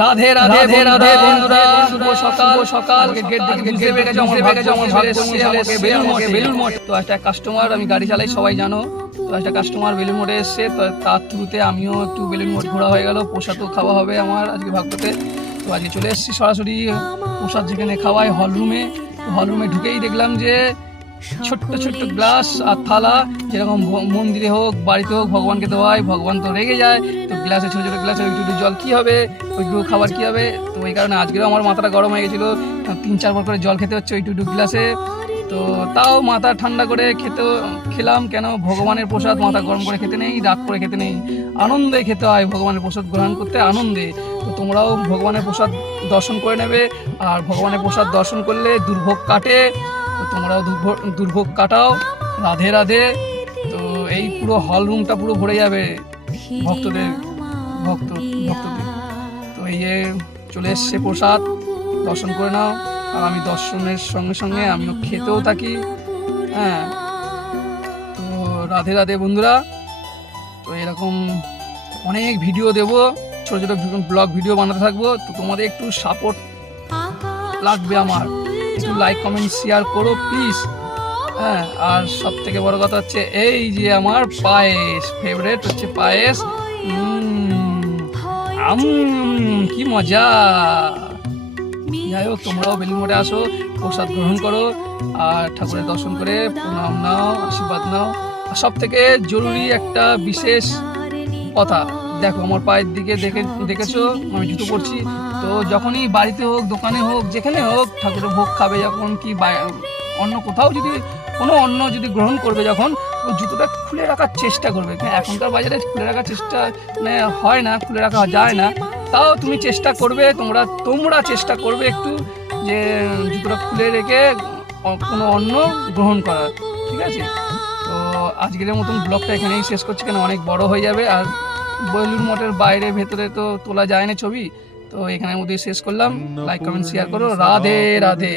রাধে রাধে রাধে বন্ধুরা, শুভ সকাল সকাল। গেট থেকে বুঝতে পেরে গেছে আমার ভাগ্য আমাকে বেলুড় মঠ। তো একটা কাস্টমার, আমি গাড়ি চালাই সবাই জানো, তো একটা কাস্টমার বেলুড় মঠে এসছে, তো তার থ্রুতে আমিও একটু বেলুড় মঠ ঘোরা হয়ে গেল। প্রসাদও খাওয়া হবে আমার আজকে ভাগ্যতে। তো আজকে চলে এসেছি সরাসরি প্রসাদ যেখানে খাওয়াই হলরুমে। তো হলরুমে ঢুকেই দেখলাম যে ছোট্ট ছোট্ট গ্লাস আর থালা, যেরকম মন্দিরে হোক বাড়িতে হোক ভগবানকে দেওয়ায়, ভগবান তো রেগে যায়, তো গ্লাসে ছোটো ছোটো গ্লাসে ওইটুকু জল কী হবে, ওইটুকু খাবার কী হবে। তো ওই কারণে আজকেও আমার মাথাটা গরম হয়ে গেছিলো, 3-4 বার করে জল খেতে হচ্ছে ওইটুকু গ্লাসে। তো তাও মাথা ঠান্ডা করে খেলাম, কেন ভগবানের প্রসাদ মাথা গরম করে খেতে নেই, রাগ করে খেতে নেই, আনন্দে খেতে হয় ভগবানের প্রসাদ গ্রহণ করতে, আনন্দে। তো তোমরাও ভগবানের প্রসাদ দর্শন করে নেবে, আর ভগবানের প্রসাদ দর্শন করলে দুর্ভোগ কাটে, তো তোমরাও দুর্ভোগ কাটাও। রাধে রাধে। তো এই পুরো হল রুমটা পুরো ভরে যাবে ভক্তদের। তো এই যে চলে এসছে প্রসাদ, দর্শন করে নাও। আর আমি দর্শনের সঙ্গে সঙ্গে আমিও খেতেও থাকি। হ্যাঁ, তো রাধে রাধে বন্ধুরা। তো এরকম অনেক ভিডিও দেবো, ছোটো ছোটো ব্লগ ভিডিও বানাতে থাকবো। তো তোমাদের একটু সাপোর্ট লাগবে আমার, একটু লাইক কমেন্ট শেয়ার করো প্লিজ। হ্যাঁ, আর সব থেকে বড় কথা হচ্ছে এই যে আমার পায়েস, ফেভারিট হচ্ছে পায়েস। কি মজা। যাই হোক, তোমরাও বেলুড় মঠে আসো, প্রসাদ গ্রহণ করো, আর ঠাকুরের দর্শন করে প্রণাম নাও, আশীর্বাদ নাও। আর সব থেকে জরুরি একটা বিশেষ কথা, দেখো আমার পায়ের দিকে দেখেছো আমি জুতো পরছি। তো যখনই বাড়িতে হোক, দোকানে হোক, যেখানে হোক, ঠাকুরের ভোগ খাবে যখন, কি অন্য কোথাও যদি কোনো অন্ন যদি গ্রহণ করবে, যখন ও জুতোটা খুলে রাখার চেষ্টা করবে। এখনকার বাজারে খুলে রাখার চেষ্টা হয় না, খুলে রাখা যায় না। তাও তুমি চেষ্টা করবে, তোমরা চেষ্টা করবে একটু, যে জুতোটা খুলে রেখে কোনো অন্ন গ্রহণ করার। ঠিক আছে, তো আজকের মতন ব্লগটা এখানেই শেষ করছি, কেন অনেক বড় হয়ে যাবে। আর বেলুড় মঠের বাইরে ভেতরে তো তোলা যায় না ছবি, তো এখানের মধ্যে শেষ করলাম। লাইক কমেন্ট শেয়ার করো। রাধে রাধে।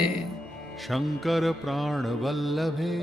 শঙ্কর প্রাণ বল্লভে।